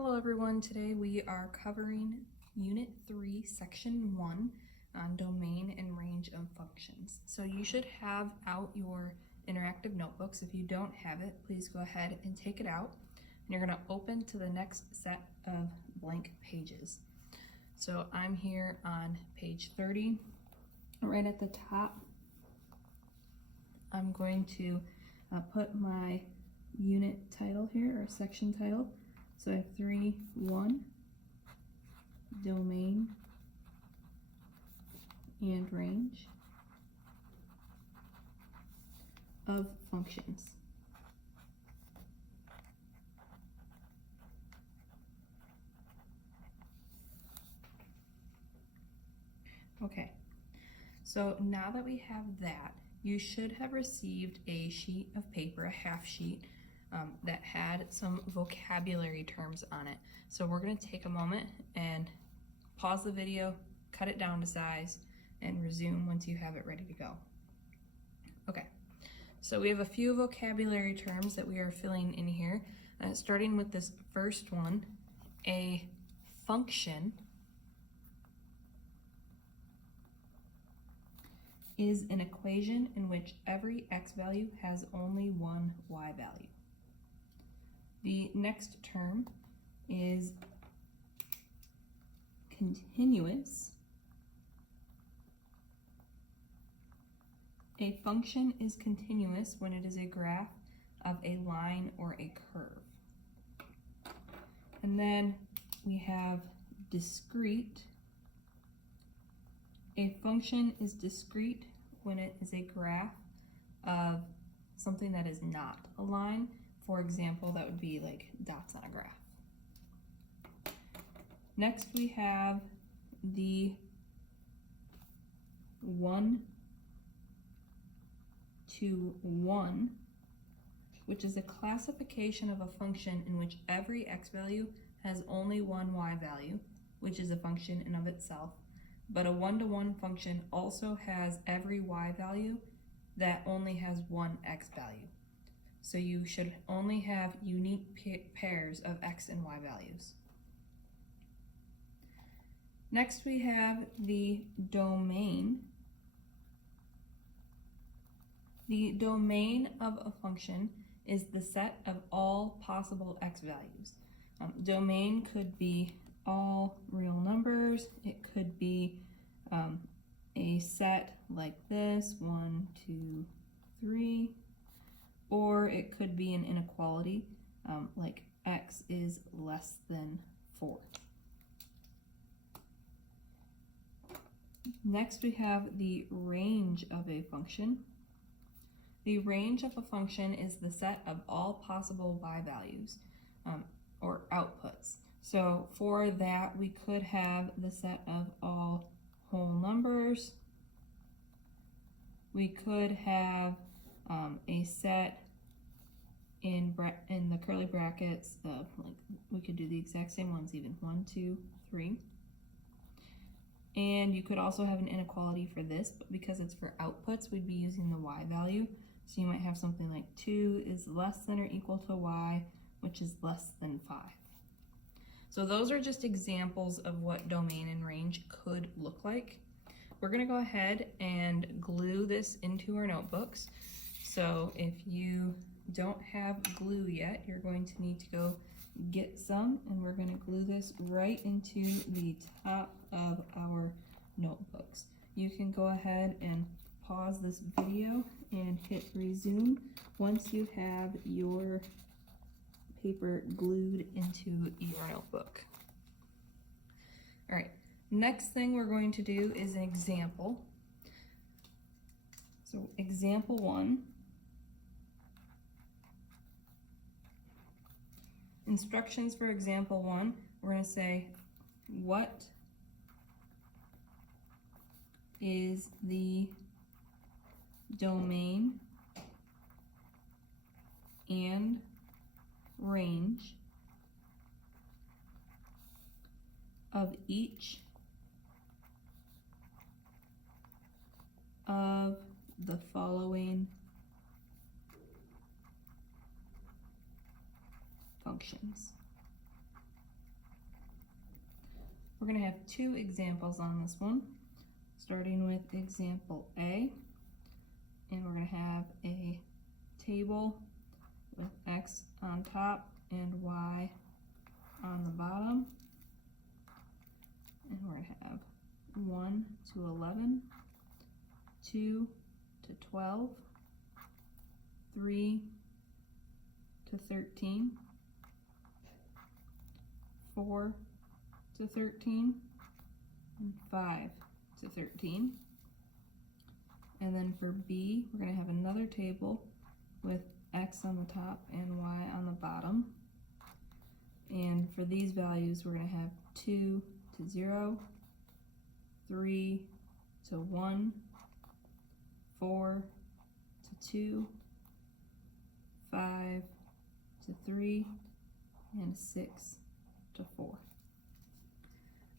Hello everyone, today we are covering Unit 3, Section 1 on domain and range of functions. So you should have out your interactive notebooks. If you don't have it, please go ahead and take it out. And you're going to open to the next set of blank pages. So I'm here on page 30. Right at the top, I'm going to put my unit title here, or section title. So I have 3.1, domain and range of functions. Okay, so now that we have that, you should have received a sheet of paper, a half sheet, that had some vocabulary terms on it. So we're going to take a moment and pause the video, cut it down to size, and resume once you have it ready to go. Okay, so we have a few vocabulary terms that we are filling in here, starting with this first one. A function is an equation in which every x value has only one y value. The next term is continuous. A function is continuous when it is a graph of a line or a curve. And then we have discrete. A function is discrete when it is a graph of something that is not a line. For example, that would be like dots on a graph. Next we have the 1-to-1, which is a classification of a function in which every x value has only one y value, which is a function in of itself. But a 1-to-1 function also has every y value that only has one x value. So you should only have unique pairs of x and y values. Next we have the domain. The domain of a function is the set of all possible x values. Domain could be all real numbers. It could be a set like this, 1, 2, 3. Or it could be an inequality, like x is less than 4. Next we have the range of a function. The range of a function is the set of all possible y values, or outputs. So for that, we could have the set of all whole numbers. We could have a set in the curly brackets of, like, we could do the exact same ones, even 1, 2, 3. And you could also have an inequality for this, but because it's for outputs, we'd be using the y value. So you might have something like 2 is less than or equal to y, which is less than 5. So those are just examples of what domain and range could look like. We're going to go ahead and glue this into our notebooks. So if you don't have glue yet, you're going to need to go get some, and we're going to glue this right into the top of our notebooks. You can go ahead and pause this video and hit resume once you have your paper glued into your notebook. All right, next thing we're going to do is an example. So example 1. Instructions for example 1, we're going to say, what is the domain and range of each of the following functions? we're going to have two examples on this one, starting with example A, and we're going to have a table with X on top and Y on the bottom, and we're going to have 1 to 11, 2 to 12, 3 to 13, 4 to 13, and 5 to 13. And then for B, we're going to have another table with X on the top and Y on the bottom. And for these values, we're going to have 2 to 0, 3 to 1, 4 to 2, 5 to 3, and 6 to 4.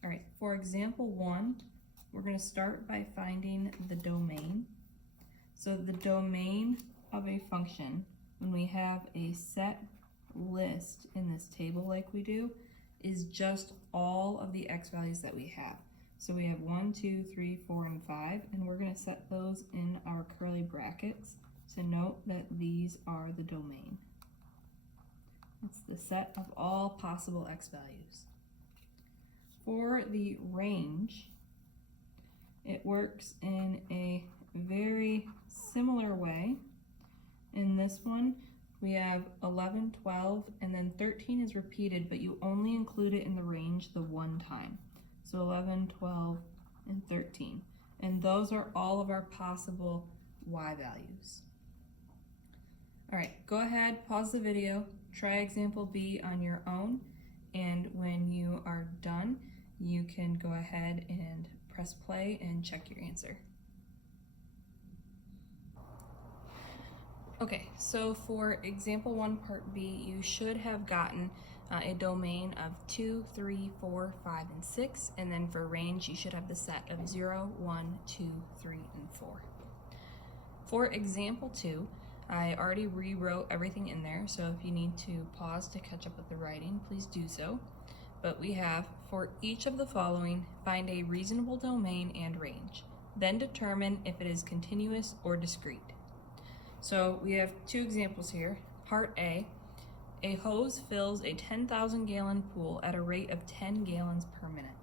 All right, for example 1, we're going to start by finding the domain. So the domain of a function, when we have a set list in this table like we do, is just all of the x values that we have. So we have 1, 2, 3, 4, and 5, and we're going to set those in our curly brackets to note that these are the domain. It's the set of all possible x values. For the range, it works in a very similar way. In this one, we have 11, 12, and then 13 is repeated, but you only include it in the range the one time. So 11, 12, and 13. And those are all of our possible y values. All right, go ahead, pause the video, try example B on your own, and when you are done, you can go ahead and press play and check your answer. Okay, so for example 1 part B, you should have gotten a domain of 2, 3, 4, 5, and 6, and then for range you should have the set of 0, 1, 2, 3, and 4. For example 2, I already rewrote everything in there, so if you need to pause to catch up with the writing, please do so. But we have, for each of the following, find a reasonable domain and range. Then determine if it is continuous or discrete. So we have two examples here. Part A hose fills a 10,000 gallon pool at a rate of 10 gallons per minute.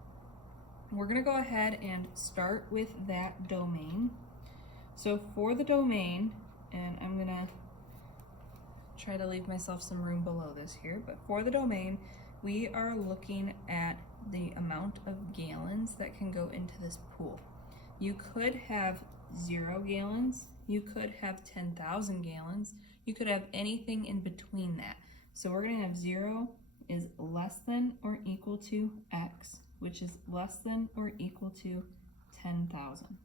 We're gonna go ahead and start with that domain. So for the domain, and I'm gonna try to leave myself some room below this here, but for the domain, we are looking at the amount of gallons that can go into this pool. You could have 0 gallons, you could have 10,000 gallons, you could have anything in between that. So we're gonna have 0 is less than or equal to x, which is less than or equal to 10,000.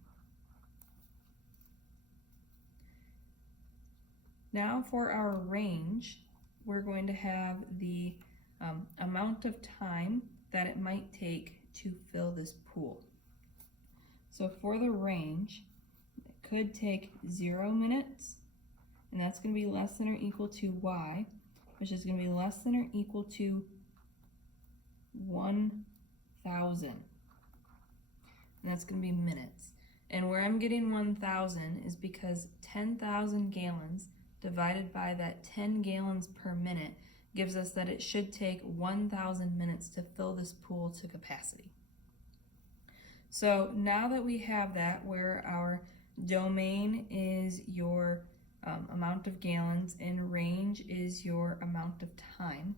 Now for our range, we're going to have the amount of time that it might take to fill this pool. So for the range, it could take 0 minutes, and that's going to be less than or equal to y, which is going to be less than or equal to 1,000. And that's going to be minutes. And where I'm getting 1,000 is because 10,000 gallons divided by that 10 gallons per minute gives us that it should take 1,000 minutes to fill this pool to capacity. So now that we have that, where our domain is your amount of gallons and range is your amount of time,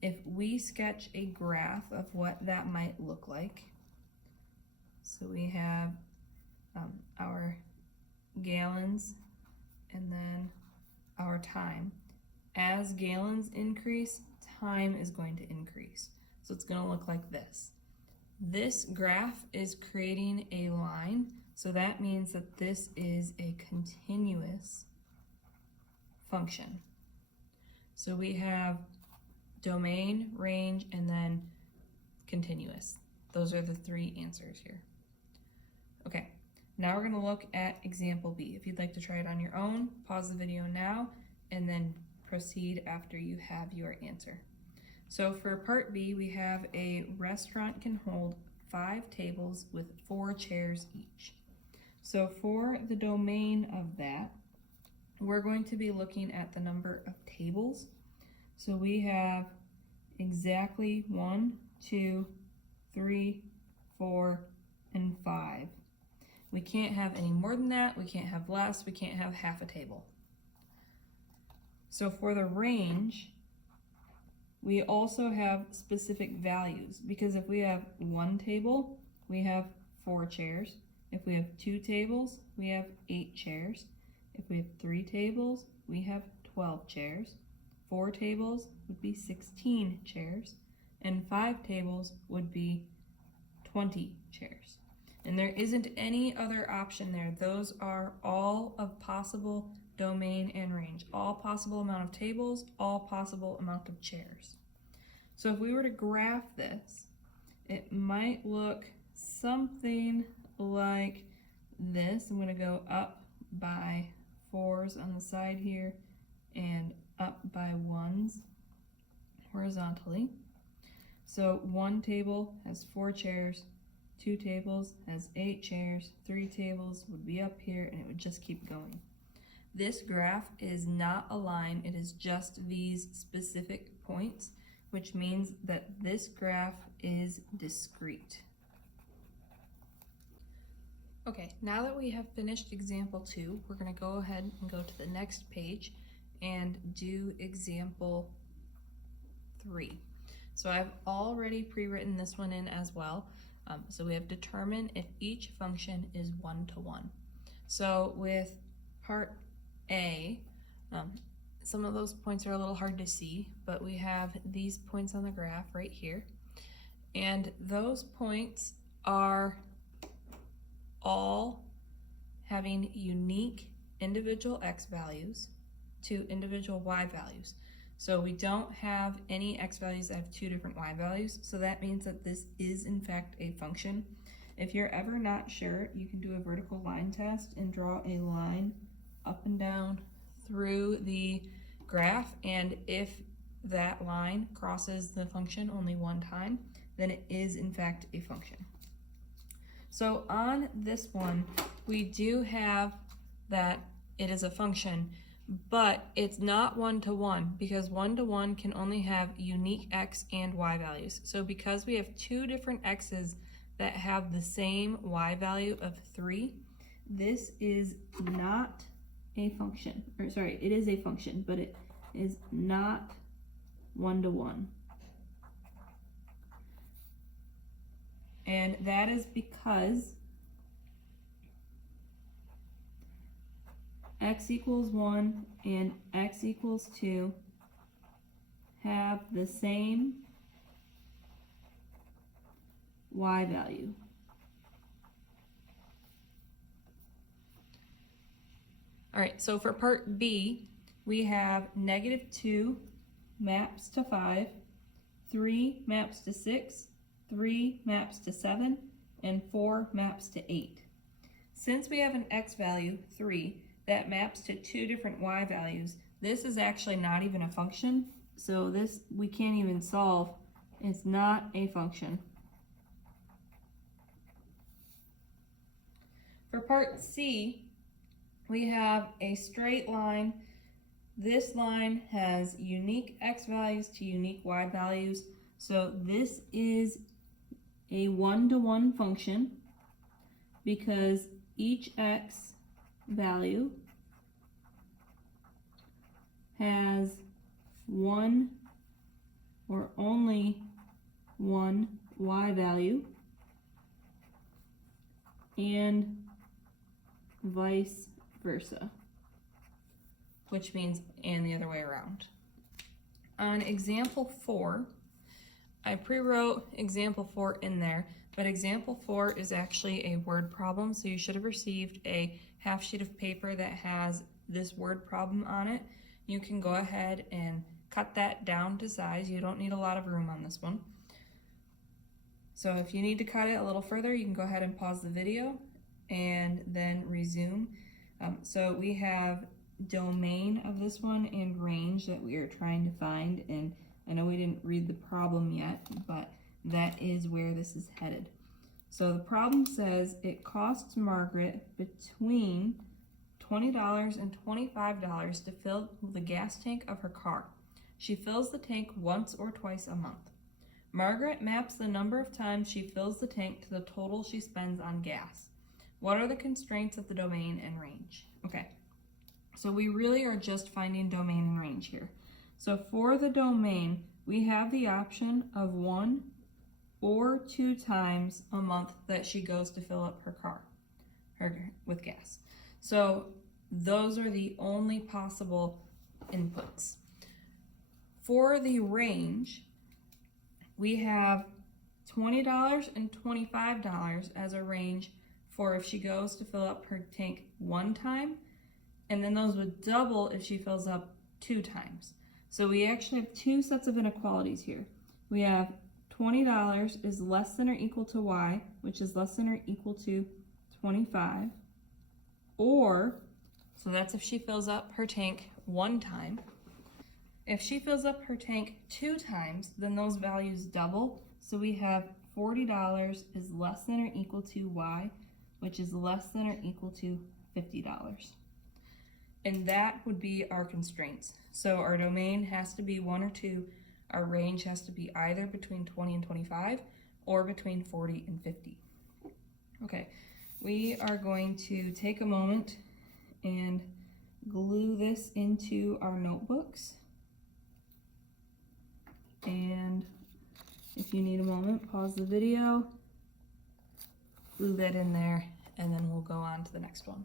if we sketch a graph of what that might look like, so we have our gallons and then our time. As gallons increase, time is going to increase. So it's going to look like this. This graph is creating a line, so that means that this is a continuous function. So we have domain, range, and then continuous. Those are the three answers here. Okay, now we're going to look at example B. If you'd like to try it on your own, pause the video now, and then proceed after you have your answer. So for part B, we have a restaurant can hold 5 tables with 4 chairs each. So for the domain of that, we're going to be looking at the number of tables. So we have exactly 1, 2, 3, 4, and 5. We can't have any more than that, we can't have less, we can't have half a table. So for the range, we also have specific values, because if we have 1 table, we have 4 chairs. If we have 2 tables, we have 8 chairs. If we have 3 tables, we have 12 chairs. 4 tables would be 16 chairs, and 5 tables would be 20 chairs. And there isn't any other option there. Those are all of possible domain and range. All possible amount of tables, all possible amount of chairs. So if we were to graph this, it might look something like this. I'm going to go up by 4s on the side here and up by 1s horizontally. So 1 table has 4 chairs, 2 tables has 8 chairs, 3 tables would be up here, and it would just keep going. This graph is not a line, it is just these specific points, which means that this graph is discrete. Okay, now that we have finished example 2, we're going to go ahead and go to the next page and do example 3. So I've already pre-written this one in as well. So we have determine if each function is 1-to-1. So with part A, some of those points are a little hard to see, but we have these points on the graph right here. And those points are all having unique individual x values to individual y values. So we don't have any x values that have 2 different y values, so that means that this is in fact a function. If you're ever not sure, you can do a vertical line test and draw a line up and down through the graph, and if that line crosses the function only 1 time, then it is in fact a function. So on this one, we do have that it is a function, but it's not 1-to-1, because 1-to-1 can only have unique x and y values. So because we have 2 different x's that have the same y value of 3, this is not a function, or sorry, it is a function, but it is not 1-to-1. And that is because x equals 1 and x equals 2 have the same y value. All right, so for part B, we have -2 maps to 5, 3 maps to 6, 3 maps to 7, and 4 maps to 8. Since we have an x value, 3, that maps to 2 different y values, this is actually not even a function, so this we can't even solve. It's not a function. For part C, we have a straight line. This line has unique x values to unique y values, so this is a 1-to-1 function because each x value has 1 or only 1 y value, and vice versa, which means and the other way around. On example 4, I pre-wrote example 4 in there, but example 4 is actually a word problem, so you should have received a half sheet of paper that has this word problem on it. You can go ahead and cut that down to size. You don't need a lot of room on this one. So if you need to cut it a little further, you can go ahead and pause the video and then resume. So we have domain of this one and range that we are trying to find, and I know we didn't read the problem yet, but that is where this is headed. So the problem says it costs Margaret between $20 and $25 to fill the gas tank of her car. She fills the tank once or twice a month. Margaret maps the number of times she fills the tank to the total she spends on gas. What are the constraints of the domain and range? Okay, so we really are just finding domain and range here. So for the domain, we have the option of 1 or 2 times a month that she goes to fill up her car with gas. So those are the only possible inputs. For the range, we have $20 and $25 as a range for if she goes to fill up her tank 1 time, and then those would double if she fills up 2 times. So we actually have 2 sets of inequalities here. We have $20 is less than or equal to y, which is less than or equal to 25, or, so that's if she fills up her tank 1 time. If she fills up her tank 2 times, then those values double. So we have $40 is less than or equal to y, which is less than or equal to $50. And that would be our constraints. So our domain has to be 1 or 2. Our range has to be either between 20 and 25 or between 40 and 50. Okay, we are going to take a moment and glue this into our notebooks. And if you need a moment, pause the video, glue that in there, and then we'll go on to the next one.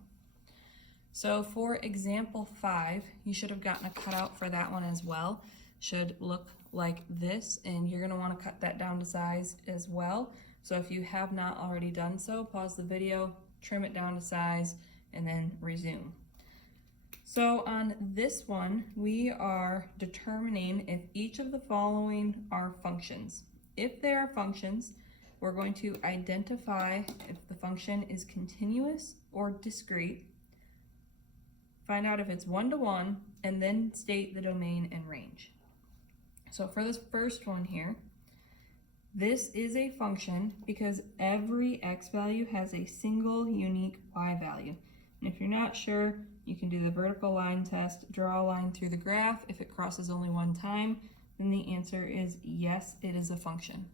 So for example 5, you should have gotten a cutout for that one as well. Should look like this, and you're going to want to cut that down to size as well. So if you have not already done so, pause the video, trim it down to size, and then resume. So on this one, we are determining if each of the following are functions. If they are functions, we're going to identify if the function is continuous or discrete, find out if it's one-to-one, and then state the domain and range. So for this first one here, this is a function because every x value has a single unique y value. And if you're not sure, you can do the vertical line test, draw a line through the graph. If it crosses only 1 time, then the answer is yes, it is a function.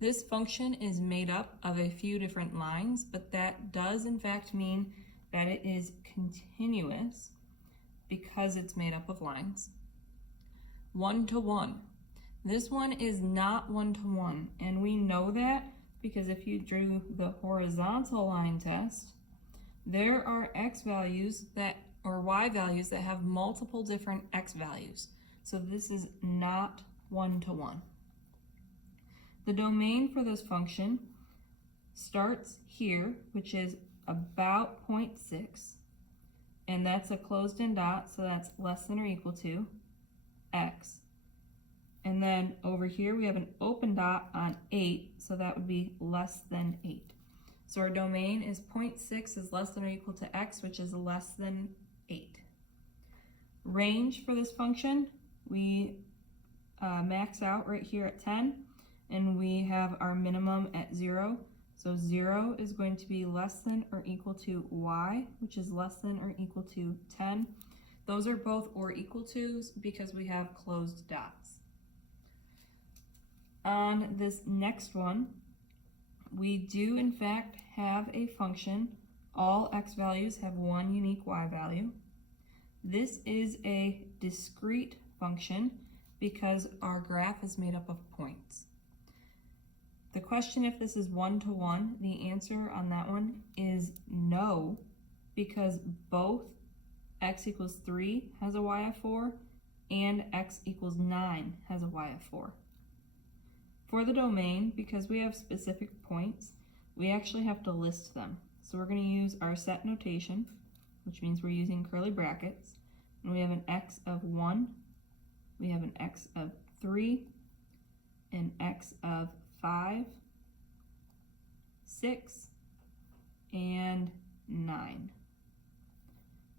This function is made up of a few different lines, but that does in fact mean that it is continuous because it's made up of lines. 1-to-1. This one is not 1-to-1, and we know that because if you drew the horizontal line test, there are x values that, or y values that have multiple different x values. So this is not 1-to-1. The domain for this function starts here, which is about 0.6, and that's a closed-in dot, so that's less than or equal to x. And then over here we have an open dot on 8, so that would be less than 8. So our domain is 0.6 is less than or equal to x, which is less than 8. Range for this function, we max out right here at 10, and we have our minimum at 0. So 0 is going to be less than or equal to y, which is less than or equal to 10. Those are both or equal to's because we have closed dots. On this next one, we do in fact have a function. All x values have 1 unique y value. This is a discrete function because our graph is made up of points. The question if this is 1-to-1, the answer on that one is no, because both x equals 3 has a y of 4 and x equals 9 has a y of 4. For the domain, because we have specific points, we actually have to list them. So we're going to use our set notation, which means we're using curly brackets, and we have an x of 1, we have an x of 3, an x of 5, 6, and 9.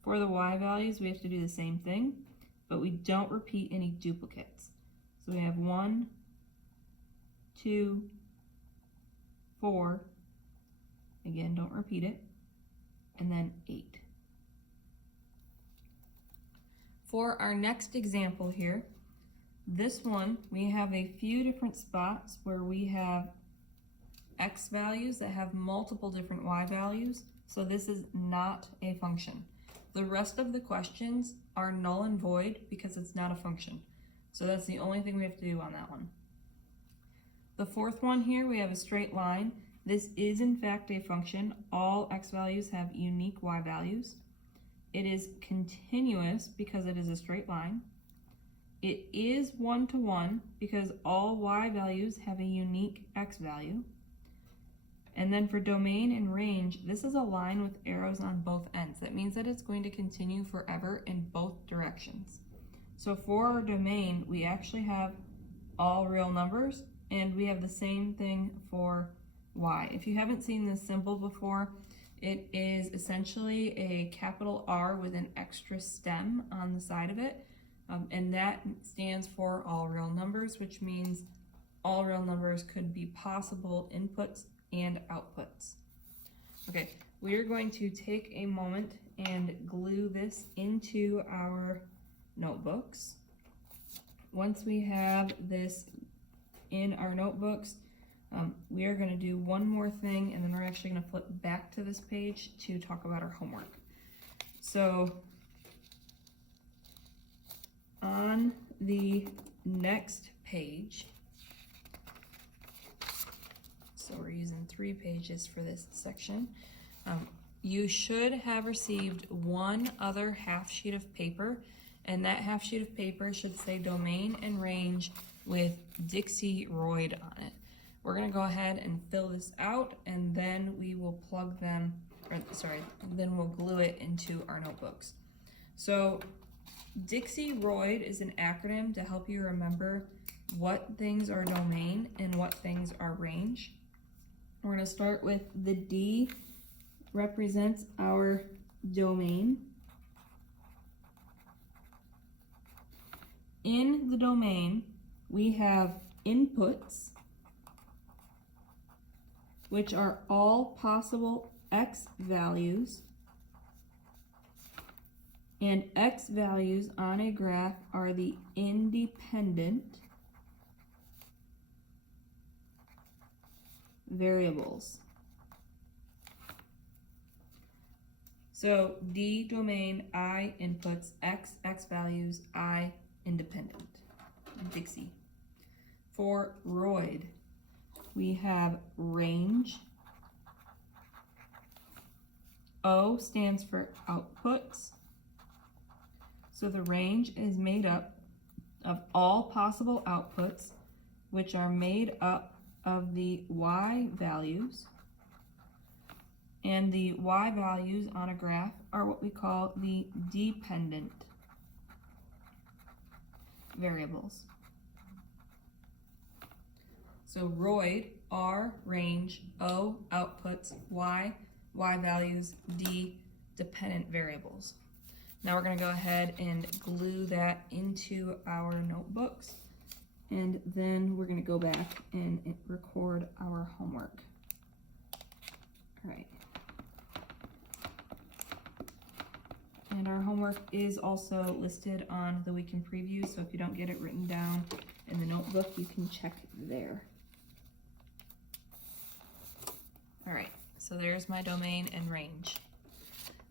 For the y values, we have to do the same thing, but we don't repeat any duplicates. So we have 1, 2, 4, again, don't repeat it, and then 8. For our next example here, this one, we have a few different spots where we have x values that have multiple different y values, so this is not a function. The rest of the questions are null and void because it's not a function. So that's the only thing we have to do on that one. The fourth one here, we have a straight line. This is in fact a function. All x values have unique y values. It is continuous because it is a straight line. It is one-to-one because all y values have a unique x value. And then for domain and range, this is a line with arrows on both ends. That means that it's going to continue forever in both directions. So for our domain, we actually have all real numbers, and we have the same thing for y. If you haven't seen this symbol before, it is essentially a capital R with an extra stem on the side of it, and that stands for all real numbers, which means all real numbers could be possible inputs and outputs. Okay, we are going to take a moment and glue this into our notebooks. Once we have this in our notebooks, we are going to do one more thing, and then we're actually going to flip back to this page to talk about our homework. So on the next page, so we're using 3 pages for this section, you should have received one other half sheet of paper, and that half sheet of paper should say domain and range with Dixie Royd on it. We're going to go ahead and fill this out, and then we will plug them, then we'll glue it into our notebooks. So Dixie Royd is an acronym to help you remember what things are domain and what things are range. We're going to start with the D represents our domain. In the domain, we have inputs, which are all possible x values, and x values on a graph are the independent variables. So D domain, I inputs, x values, I independent. Dixie. For Royd, we have range. O stands for outputs. So the range is made up of all possible outputs, which are made up of the y values. And the y values on a graph are what we call the dependent variables. So Royd, R, range, O, outputs, Y values, D, dependent variables. Now we're going to go ahead and glue that into our notebooks, and then we're going to go back and record our homework. All right. And our homework is also listed on the weekend preview, so if you don't get it written down in the notebook, you can check there. All right, so there's my domain and range.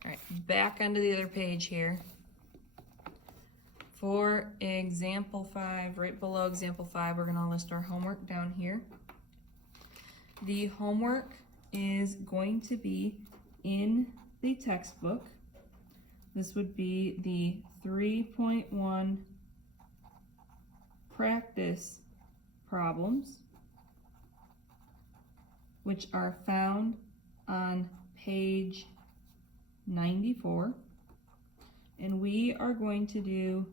All right, back onto the other page here. For example 5, right below example 5, we're gonna list our homework down here. The homework is going to be in the textbook. This would be the 3.1 practice problems, which are found on page 94. And we are going to do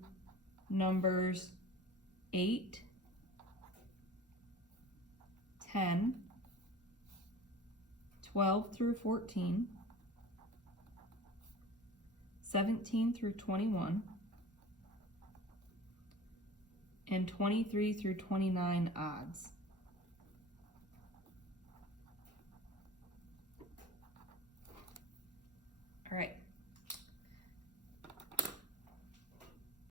numbers 8, 10, 12 through 14, 17 through 21, and 23 through 29 odds.